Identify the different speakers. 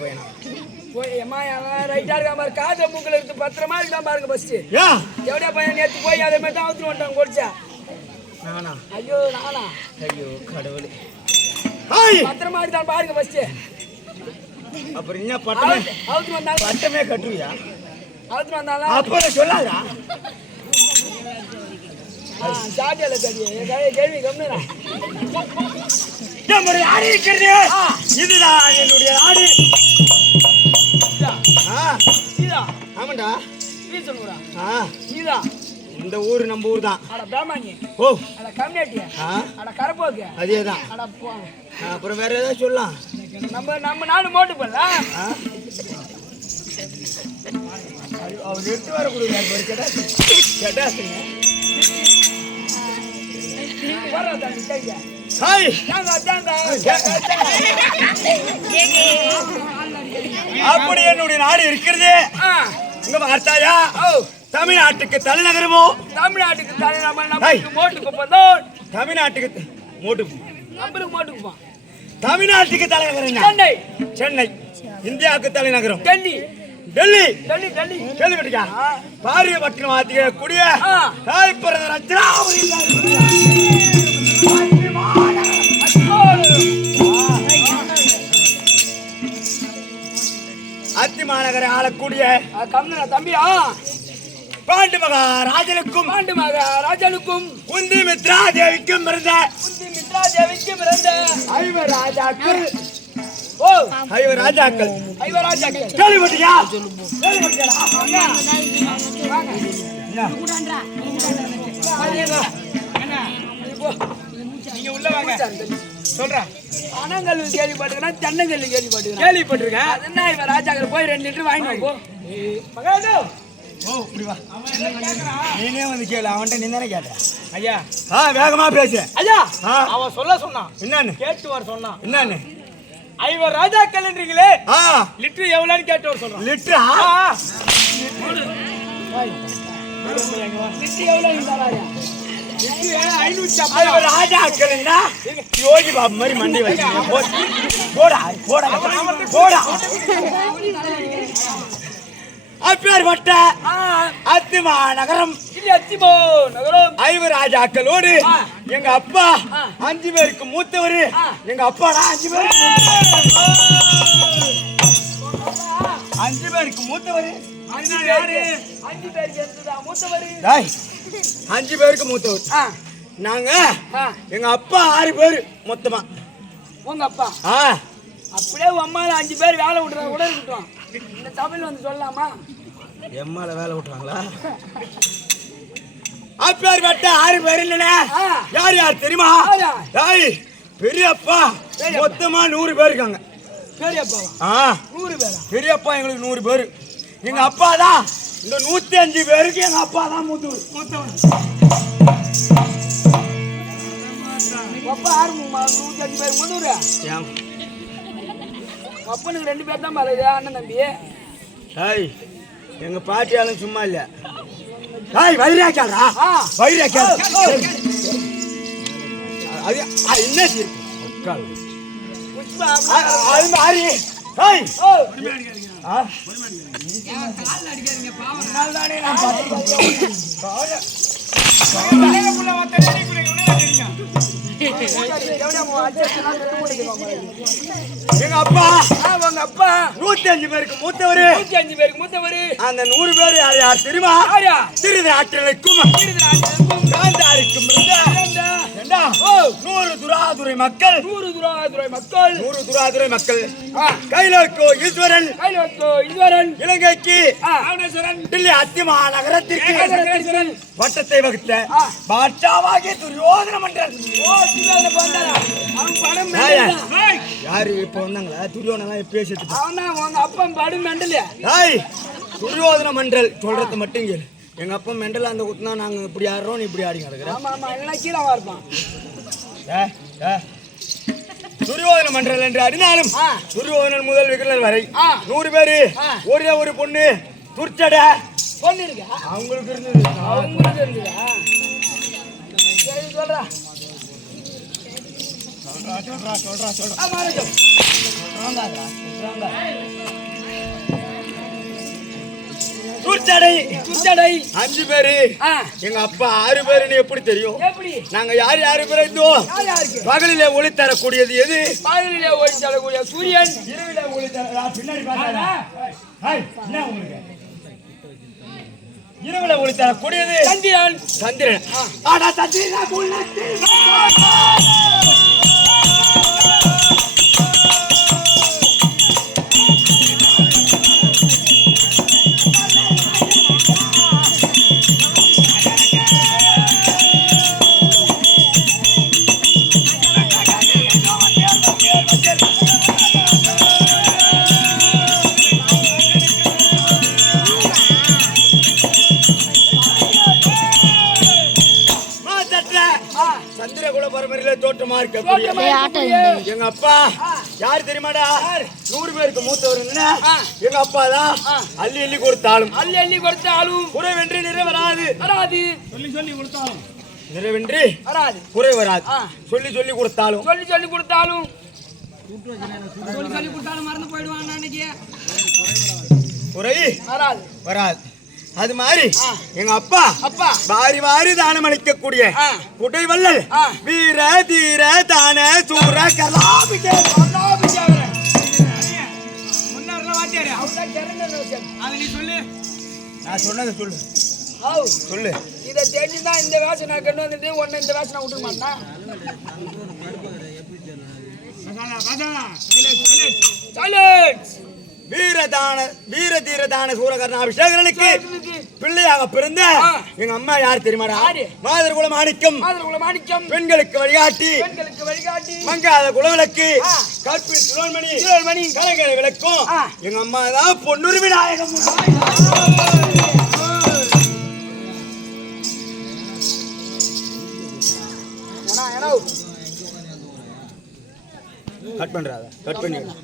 Speaker 1: அடிக்கிற பையனா
Speaker 2: போய் ஏமா ரைட்டா இருக்கா பாரு. காது மூக்கில் இருக்கு பத்திரமா இருக்கா பாருங்க ஃபர்ஸ்ட் எவ்வளோ பையன் நேற்று போய் அதே மாதிரி தான் வந்துட்டான் குடிச்சா
Speaker 1: நானா?
Speaker 2: ஐயோ நானா?
Speaker 1: ஐயோ கடவுளே.
Speaker 2: பத்திரமா இருக்கான் பாருங்க ஃபர்ஸ்ட்
Speaker 1: அப்புறம் என்ன பட்டமே?
Speaker 2: அவுத்து வந்தாலும்
Speaker 1: பட்டமே கட்டுவியா?
Speaker 2: அவுத்து வந்தாலும்
Speaker 1: அப்புறம் சொல்லாதா
Speaker 2: ஜாட்டியால தடி கேள்வி கம்மிடா
Speaker 1: நம்முடைய ஆடு இருக்கிறது. இதுதான் என்னுடைய ஆடு. ஆ,
Speaker 2: இதா.
Speaker 1: ஆமாண்டா. ஆ,
Speaker 2: இதா.
Speaker 1: இந்த ஊர் நம்ம ஊர் தான்
Speaker 2: அட பிராமணி
Speaker 1: ஓ.
Speaker 2: அட கம்யூனிட்டி
Speaker 1: ஆ.
Speaker 2: அட கரப்போக்கு.
Speaker 1: அதே தான்
Speaker 2: அட போ.
Speaker 1: அப்புறம் வேற ஏதாவது சொல்லலாம்.
Speaker 2: நம்ம நம்ம நாடு மோட்டு?
Speaker 1: ஐயோ, அவர் எடுத்து வர கொடுங்க கேட்டாசுங்க
Speaker 2: போடுறா தம்பி கைங்க தாங்க
Speaker 1: அப்படி என்னுடைய நாடு இருக்கிறது.
Speaker 2: ஆ.
Speaker 1: இங்க பார்த்தாயா? தமிழ்நாட்டுக்கு தலைநகரமோ?
Speaker 2: தமிழ்நாட்டுக்கு தலை நம்ம
Speaker 1: ஹை.
Speaker 2: நம்மளுக்கு மோட்டு குப்பம்
Speaker 1: தமிழ்நாட்டுக்கு த- மூட்டு
Speaker 2: நம்மளுக்கு மோட்டு குப்பம்
Speaker 1: தமிழ்நாட்டுக்கு தலைநகரம் என்ன?
Speaker 2: சென்னை.
Speaker 1: சென்னை. இந்தியாவுக்கு தலைநகரம்.
Speaker 2: டெல்லி.
Speaker 1: டெல்லி.
Speaker 2: டெல்லி டெல்லி.
Speaker 1: கேள்விப்பட்டியா பாரியப்பட்டினம் ஆத்திய கூடிய. தாய் பிறந்த ரத்னாவதி அத்தி மாநகரை ஆளக்கூடிய
Speaker 2: கம்னா தம்பியா?
Speaker 1: பாண்டு மகாராஜனுக்கும்
Speaker 2: பாண்டு மக ராஜனுக்கும்
Speaker 1: குந்தி மித்ரா தேவிக்கும் பிறந்த
Speaker 2: குந்தி மித்ரா தேவிக்கும் பிறந்த
Speaker 1: ஐவர் ராஜாக்கள்
Speaker 2: ஓ
Speaker 1: ஐவர் ராஜாக்கள்
Speaker 2: ஐவராஜாக்கள்
Speaker 1: கேள்விப்பட்டியா
Speaker 2: நீங்க உள்ள வாங்க. சொல்றேன் பனங்கல் கேள்விப்பட்டுக்கிறேன் தென்னங்கல் கேள்விப்பட்டுக்கிறேன்
Speaker 1: கேள்விப்பட்டிருக்கேன்
Speaker 2: என்ன இவன் ராஜாக்கள் போய் ரெண்டு லிட்டர் வாங்கிட்டு போ மகாதே
Speaker 1: ஓ இப்படி வா நீனே வந்து கேளு அவன்கிட்ட நீ தானே கேட்ட
Speaker 2: ஐயா
Speaker 1: ஆ வேகமா பேசு
Speaker 2: ஐயா
Speaker 1: ஆ.
Speaker 2: அவன் சொல்ல சொன்னான்
Speaker 1: என்னன்னு
Speaker 2: கேட்டு வர சொன்னான்
Speaker 1: என்னன்னு
Speaker 2: ஐவர் ராஜாக்கள்ன்றீங்களே
Speaker 1: ஆ
Speaker 2: லிட்டர் எவ்வளோன்னு கேட்டு வர சொல்றான்
Speaker 1: லிட்டரா
Speaker 2: லிட்டர் எவ்வளோன்னு லிட்டர் ஐநூற்றி
Speaker 1: ஐவர் ராஜாக்கள்னா யோகி பாபு மாதிரி மண்டி வச்சு. போடா போடா போடா அப்பேற்பட்ட அத்திமா நகரம்.
Speaker 2: அத்திமோ நகரம்.
Speaker 1: ஐவர் ராஜாக்களோடு. எங்க அப்பா. அஞ்சு பேருக்கு மூத்தவர். எங்க அப்பாடா அஞ்சு பேர் அஞ்சு பேருக்கு
Speaker 2: அஞ்சு பேருக்கு மூத்தவர்.
Speaker 1: அஞ்சு பேருக்கு மூத்தவர்.
Speaker 2: ஆ.
Speaker 1: நாங்க
Speaker 2: ஆ.
Speaker 1: எங்க அப்பா ஆறு பேர் மொத்தமா.
Speaker 2: உங்க அப்பா?
Speaker 1: ஆ.
Speaker 2: அப்படியே அம்மா அஞ்சு பேர் வேலை விட்டுறா கூட இருக்கட்டும். இந்த தமிழ் வந்து சொல்லலாமா?
Speaker 1: எம்மால வேலை விட்டுறாங்களா? அப்பேர் வெட்ட ஆறு பேர் இல்லைண்ணே.
Speaker 2: ஆ.
Speaker 1: யார் யார் தெரியுமா? டேய், பெரியப்பா.
Speaker 2: பெரியப்பா.
Speaker 1: மொத்தமா நூறு பேர் இருக்காங்க.
Speaker 2: பெரியப்பாவா?
Speaker 1: ஆ.
Speaker 2: நூறு பேரா?
Speaker 1: பெரியப்பா எங்களுக்கு நூறு பேர். எங்க அப்பா தான் இந்த நூத்தி அஞ்சு பேருக்கு எங்க அப்பா தான் மூத்தவர்
Speaker 2: மூத்தவன் அப்பா மூ- நூத்தி அஞ்சு பேர் முந்நூறு அப்பனுக்கு ரெண்டு பேர் தான் பாருது அண்ணன் தம்பி
Speaker 1: டேய் எங்க பாட்டியாலும் சும்மா இல்ல டேய் வைராக்கியாரா
Speaker 2: ஆ
Speaker 1: வைராக்கியார் அது என்ன அ- அது மாதிரி டேய்
Speaker 2: பாவம்
Speaker 1: எங்க அப்பா?
Speaker 2: உங்க அப்பா.
Speaker 1: நூத்தி அஞ்சு பேருக்கு மூத்தவரு.
Speaker 2: நூத்தி அஞ்சு பேருக்கு மூத்தவரு.
Speaker 1: அந்த நூறு பேர் யார் யார் தெரியுமா?
Speaker 2: யாரா
Speaker 1: திருநாட்டிற்கும் காந்தாருக்கும்? நூறு துராதுரை மக்கள்.
Speaker 2: நூறு துராதுரை மக்கள்.
Speaker 1: நூறு துராதுரை மக்கள். கைலோக்கோ ஈஸ்வரன்.
Speaker 2: கைலவத்தோ ஈஸ்வரன்.
Speaker 1: இலங்கைக்கு டில்லி அத்திமா நகரத்திற்கு. வட்டத்தை வகுத்த. பாட்சாவாகிய துரியோதன மன்றன் யாரு இப்ப வந்தாங்களா? துரியோதனெல்லாம் பேசிட்டு
Speaker 2: அப்பன் படம் மெண்டல்
Speaker 1: ஏய் துரியோதன மன்றல் சொல்றது மட்டும் கேளு. எங்க அப்பா மெண்டல் அந்த குத்துனா நாங்க இப்படி ஆடுறோம் நீ இப்படி ஆடி கிடக்குற.
Speaker 2: ஆமா ஆமா எல்லாம் கீழவா இருப்பான்.
Speaker 1: துரியோதன மன்றல் என்று அறிந்தாலும். துரியோதனன் முதல் விகலர் வரை. நூறு பேரு. ஒரே ஒரு பொண்ணு துர்ச்சட.
Speaker 2: பொண்ணு இருக்கா?
Speaker 1: அவங்களுக்கு இருந்தது.
Speaker 2: அவங்களுக்கு இருந்ததா? சரி சொல்றா.
Speaker 1: அஞ்சு பேரு. எங்க அப்பா ஆறு பேருன்னு எப்படி தெரியும்?
Speaker 2: எப்படி?
Speaker 1: நாங்க யார் யாரு பேர் இருந்தோம் பகலிலே ஒளி தரக்கூடியது எது?
Speaker 2: பகலிலே ஓடி செல்லக்கூடிய சூரியன்
Speaker 1: இரவிலே ஒளி தர பின்னாடி என்ன உங்களுக்கு? இரவுல ஒளி தரக்கூடியது
Speaker 2: சந்திரன்.
Speaker 1: சந்திரன். ஆடா சந்திரன் எங்க அப்பா யார் தெரியுமாடா? நூறு பேருக்கு மூத்தவர் என்ன எங்க அப்பா தான் அள்ளி அள்ளி கொடுத்தாலும்.
Speaker 2: அள்ளி அள்ளி கொடுத்தாலும்
Speaker 1: குறைவென்றி நிறைவராது
Speaker 2: வராது.
Speaker 1: நிறைவென்றி
Speaker 2: வராது.
Speaker 1: குறை வராது. சொல்லி சொல்லி கொடுத்தாலும்.
Speaker 2: சொல்லி சொல்லி கொடுத்தாலும். சொல்லி சொல்லி கொடுத்தாலும் மறந்து போயிடுவான் அன்னைக்கு.
Speaker 1: குறை
Speaker 2: வராது.
Speaker 1: வராது. அது மாதிரி. எங்க அப்பா
Speaker 2: அப்பா.
Speaker 1: வாரி வாரி தானம் அளிக்கக்கூடிய
Speaker 2: ஆ.
Speaker 1: வீர தீர தான சூர கலாபிகே நான் சொன்னதை சொல்லு. சொல்லு.
Speaker 2: இதை தெரிஞ்சுதான் இந்த வேஷம் நான் கொண்டு வந்துட்டு உன்னை இந்த வேஷம் நான் விட்டுக்க மாட்டேன்? Silence!
Speaker 1: வீரதான வீர தீர தான சூரகர்ண அபிஷேகரனுக்கு பிள்ளையாக பிறந்த. எங்க அம்மா யார் தெரியுமாடா
Speaker 2: யாரு?
Speaker 1: மாதர் குல மாணிக்கம். பெண்களுக்கு வழிகாட்டி. மங்காத குலவிளக்கு. கற்பில் சுழல்மணி
Speaker 2: மணி
Speaker 1: கலங்கரை விளக்கும். எங்க அம்மா தான் பொன்னுரி விநாயகம். கட் பண்றாத கட் பண்ணி